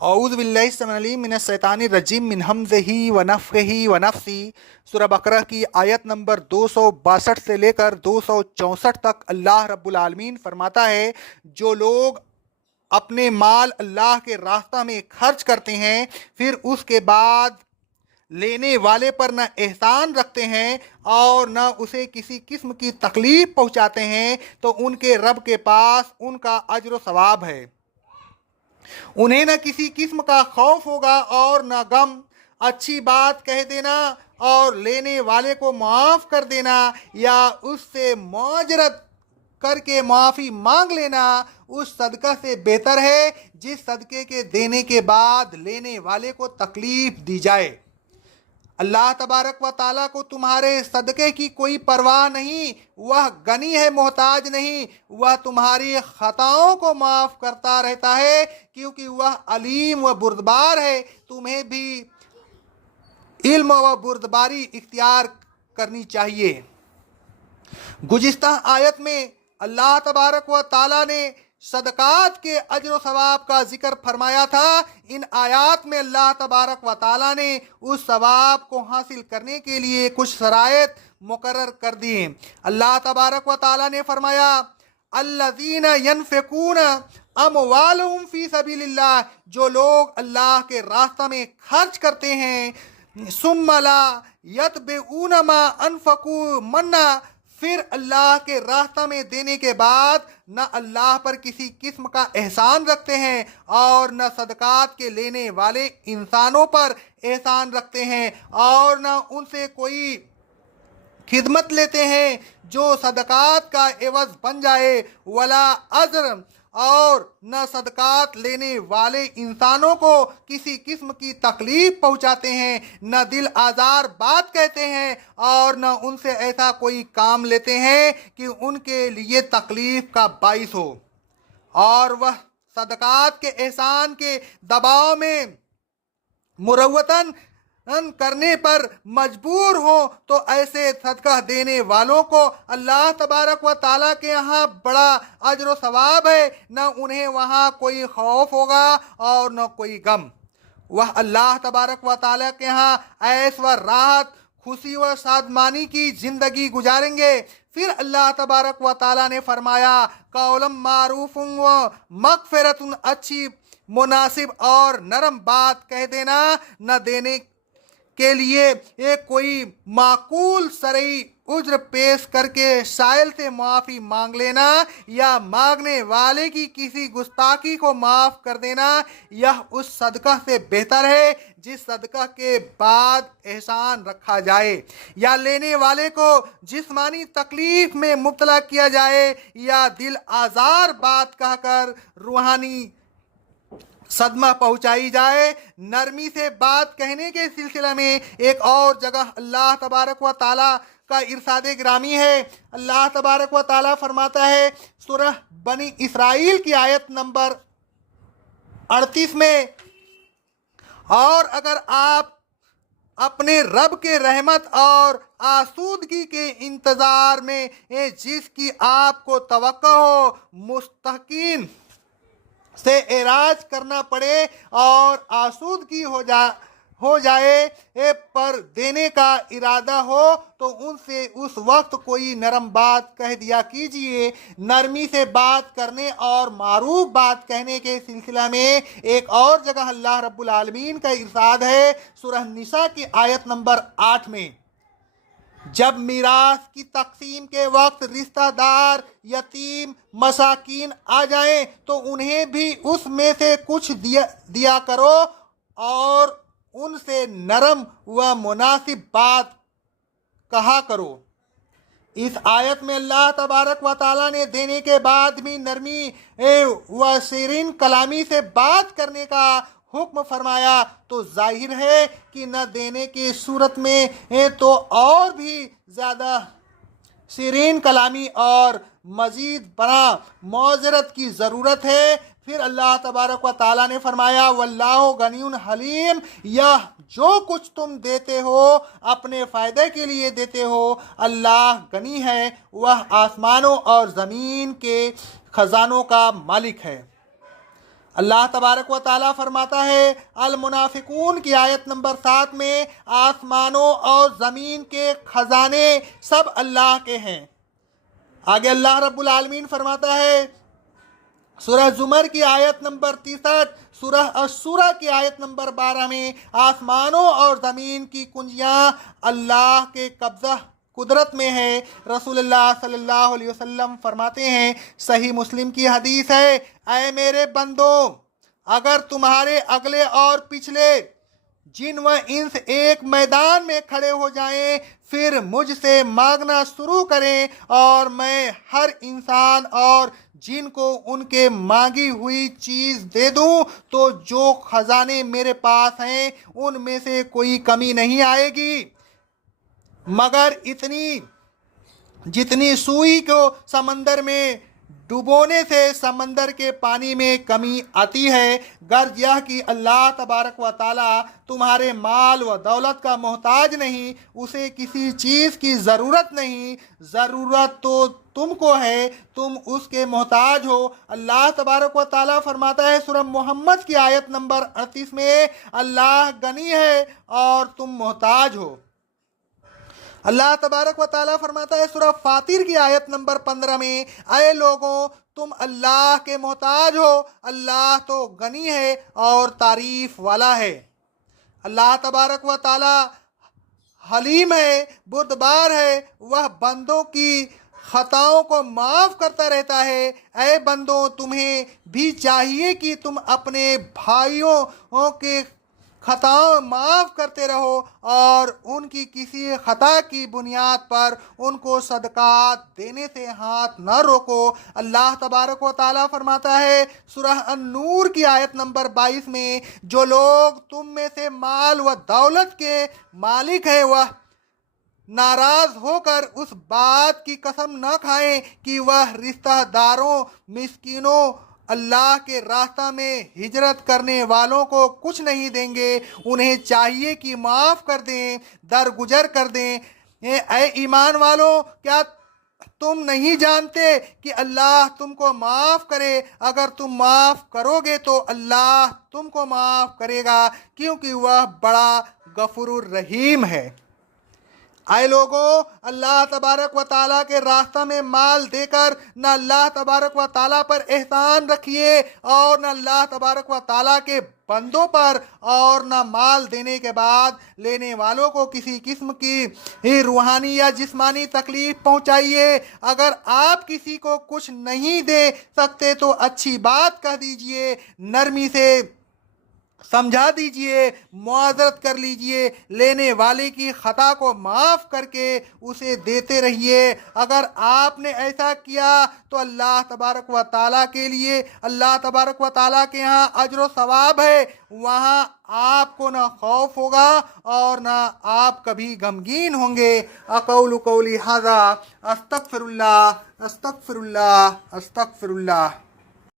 اعوذ باللہ السمیع العلیم من الشیطان الرجیم من ہمزہ ونفخہ ونفثہ۔ سورہ بقرہ کی آیت نمبر 262 سے لے کر 264 تک اللہ رب العالمین فرماتا ہے، جو لوگ اپنے مال اللہ کے راستہ میں خرچ کرتے ہیں پھر اس کے بعد لینے والے پر نہ احسان رکھتے ہیں اور نہ اسے کسی قسم کی تکلیف پہنچاتے ہیں تو ان کے رب کے پاس ان کا اجر و ثواب ہے۔ انہیں نہ کسی قسم کا خوف ہوگا اور نہ غم۔ اچھی بات کہہ دینا اور لینے والے کو معاف کر دینا یا اس سے معذرت کر کے معافی مانگ لینا اس صدقہ سے بہتر ہے جس صدقے کے دینے کے بعد لینے والے کو تکلیف دی جائے۔ اللہ تبارک و تعالیٰ کو تمہارے صدقے کی کوئی پرواہ نہیں، وہ غنی ہے، محتاج نہیں، وہ تمہاری خطاؤں کو معاف کرتا رہتا ہے کیونکہ وہ علیم و بردبار ہے۔ تمہیں بھی علم و بردباری اختیار کرنی چاہیے۔ گزشتہ آیت میں اللہ تبارک و تعالیٰ نے صدقات کے اجر و ثواب کا ذکر فرمایا تھا۔ ان آیات میں اللہ تبارک و تعالیٰ نے اس ثواب کو حاصل کرنے کے لیے کچھ شرائط مقرر کر دیے۔ اللہ تبارک و تعالیٰ نے فرمایا، الذین ینفقون اموالہم فی سبیل اللہ، جو لوگ اللہ کے راستہ میں خرچ کرتے ہیں، ثم لا یتبعون ما انفقوا منا، پھر اللہ کے راستہ میں دینے کے بعد نہ اللہ پر کسی قسم کا احسان رکھتے ہیں اور نہ صدقات کے لینے والے انسانوں پر احسان رکھتے ہیں اور نہ ان سے کوئی خدمت لیتے ہیں جو صدقات کا عوض بن جائے، ولا اجر، اور نہ صدقات لینے والے انسانوں کو کسی قسم کی تکلیف پہنچاتے ہیں، نہ دل آزار بات کہتے ہیں اور نہ ان سے ایسا کوئی کام لیتے ہیں کہ ان کے لیے تکلیف کا باعث ہو، اور وہ صدقات کے احسان کے دباؤ میں مروتاً کرنے پر مجبور ہوں تو ایسے صدقہ دینے والوں کو اللہ تبارک و تعالیٰ کے یہاں بڑا اجر و ثواب ہے، نہ انہیں وہاں کوئی خوف ہوگا اور نہ کوئی غم۔ وہ اللہ تبارک و تعالیٰ کے یہاں عیش و راحت، خوشی و شادمانی کی زندگی گزاریں گے۔ پھر اللہ تبارک و تعالیٰ نے فرمایا، قولا معروف و مغفرت، اچھی مناسب اور نرم بات کہہ دینا، نہ دینے کے لیے ایک کوئی معقول شرعی عذر پیش کر کے سائل سے معافی مانگ لینا یا مانگنے والے کی کسی گستاخی کو معاف کر دینا، یہ اس صدقہ سے بہتر ہے جس صدقہ کے بعد احسان رکھا جائے یا لینے والے کو جسمانی تکلیف میں مبتلا کیا جائے یا دل آزار بات کہہ کر روحانی صدمہ پہنچائی جائے۔ نرمی سے بات کہنے کے سلسلہ میں ایک اور جگہ اللہ تبارک و تعالیٰ کا ارشاد گرامی ہے۔ اللہ تبارک و تعالیٰ فرماتا ہے سورہ بنی اسرائیل کی آیت نمبر 38 میں، اور اگر آپ اپنے رب کے رحمت اور آسودگی کے انتظار میں جس کی آپ کو توقع ہو مستحقین سے اعراض کرنا پڑے اور آسودگی ہو جائے پر دینے کا ارادہ ہو تو ان سے اس وقت کوئی نرم بات کہہ دیا کیجیے۔ نرمی سے بات کرنے اور معروف بات کہنے کے سلسلہ میں ایک اور جگہ اللہ رب العالمین کا ارشاد ہے سورہ نساء کی آیت نمبر 8 میں، جب میراث کی تقسیم کے وقت رشتہ دار، یتیم، مساکین آ جائیں تو انہیں بھی اس میں سے کچھ دیا کرو اور ان سے نرم و مناسب بات کہا کرو۔ اس آیت میں اللہ تبارک و تعالیٰ نے دینے کے بعد بھی نرمی و شیرین کلامی سے بات کرنے کا حکم فرمایا، تو ظاہر ہے کہ نہ دینے کی صورت میں تو اور بھی زیادہ شیرین کلامی اور مزید برآں معذرت کی ضرورت ہے۔ پھر اللہ تبارک و تعالیٰ نے فرمایا، واللہ غنی حلیم، یہ جو کچھ تم دیتے ہو اپنے فائدے کے لیے دیتے ہو، اللہ غنی ہے، وہ آسمانوں اور زمین کے خزانوں کا مالک ہے۔ اللہ تبارک و تعالیٰ فرماتا ہے المنافقون کی آیت نمبر 7 میں آسمانوں اور زمین کے خزانے سب اللہ کے ہیں۔ آگے اللہ رب العالمین فرماتا ہے سورہ زمر کی آیت نمبر 63، سورہ الشورى کی آیت نمبر 12 میں آسمانوں اور زمین کی کنجیاں اللہ کے قبضہ قدرت میں ہے۔ رسول اللہ صلی اللہ علیہ وسلم فرماتے ہیں، صحیح مسلم کی حدیث ہے، اے میرے بندو، اگر تمہارے اگلے اور پچھلے جن و انس ایک میدان میں کھڑے ہو جائیں، پھر مجھ سے مانگنا شروع کریں اور میں ہر انسان اور جن کو ان کے مانگی ہوئی چیز دے دوں، تو جو خزانے میرے پاس ہیں ان میں سے کوئی کمی نہیں آئے گی، مگر اتنی جتنی سوئی کو سمندر میں ڈبونے سے سمندر کے پانی میں کمی آتی ہے۔ غرض یہ کہ اللہ تبارک و تعالیٰ تمہارے مال و دولت کا محتاج نہیں، اسے کسی چیز کی ضرورت نہیں، ضرورت تو تم کو ہے، تم اس کے محتاج ہو۔ اللہ تبارک و تعالیٰ فرماتا ہے سورہ محمد کی آیت نمبر 38 میں اللہ غنی ہے اور تم محتاج ہو۔ اللہ تبارک و تعالیٰ فرماتا ہے سورہ فاطر کی آیت نمبر 15 میں اے لوگوں، تم اللہ کے محتاج ہو، اللہ تو غنی ہے اور تعریف والا ہے۔ اللہ تبارک و تعالیٰ حلیم ہے، بردبار ہے، وہ بندوں کی خطاؤں کو معاف کرتا رہتا ہے۔ اے بندوں، تمہیں بھی چاہیے کہ تم اپنے بھائیوں کے خطاؤں معاف کرتے رہو اور ان کی کسی خطا کی بنیاد پر ان کو صدقات دینے سے ہاتھ نہ روکو۔ اللہ تبارک و تعالیٰ فرماتا ہے سورہ النور کی آیت نمبر 22 میں جو لوگ تم میں سے مال و دولت کے مالک ہیں، وہ ناراض ہو کر اس بات کی قسم نہ کھائیں کہ وہ رشتہ داروں، مسکینوں، اللہ کے راستہ میں ہجرت کرنے والوں کو کچھ نہیں دیں گے۔ انہیں چاہیے کہ معاف کر دیں، درگزر کر دیں۔ اے ایمان والو، کیا تم نہیں جانتے کہ اللہ تم کو معاف کرے؟ اگر تم معاف کرو گے تو اللہ تم کو معاف کرے گا، کیونکہ وہ بڑا غفور الرحیم ہے۔ اے لوگوں، اللہ تبارک و تعالیٰ کے راستہ میں مال دے کر نہ اللہ تبارک و تعالیٰ پر احسان رکھیے اور نہ اللہ تبارک و تعالیٰ کے بندوں پر، اور نہ مال دینے کے بعد لینے والوں کو کسی قسم کی روحانی یا جسمانی تکلیف پہنچائیے۔ اگر آپ کسی کو کچھ نہیں دے سکتے تو اچھی بات کہہ دیجئے، نرمی سے سمجھا دیجئے، معذرت کر لیجئے، لینے والے کی خطا کو معاف کر کے اسے دیتے رہیے۔ اگر آپ نے ایسا کیا تو اللہ تبارک و تعالیٰ کے لیے، اللہ تبارک و تعالیٰ کے ہاں اجر و ثواب ہے، وہاں آپ کو نہ خوف ہوگا اور نہ آپ کبھی غمگین ہوں گے۔ اقول قولی ھذا استغفر اللہ استغفر اللہ استغفر اللہ۔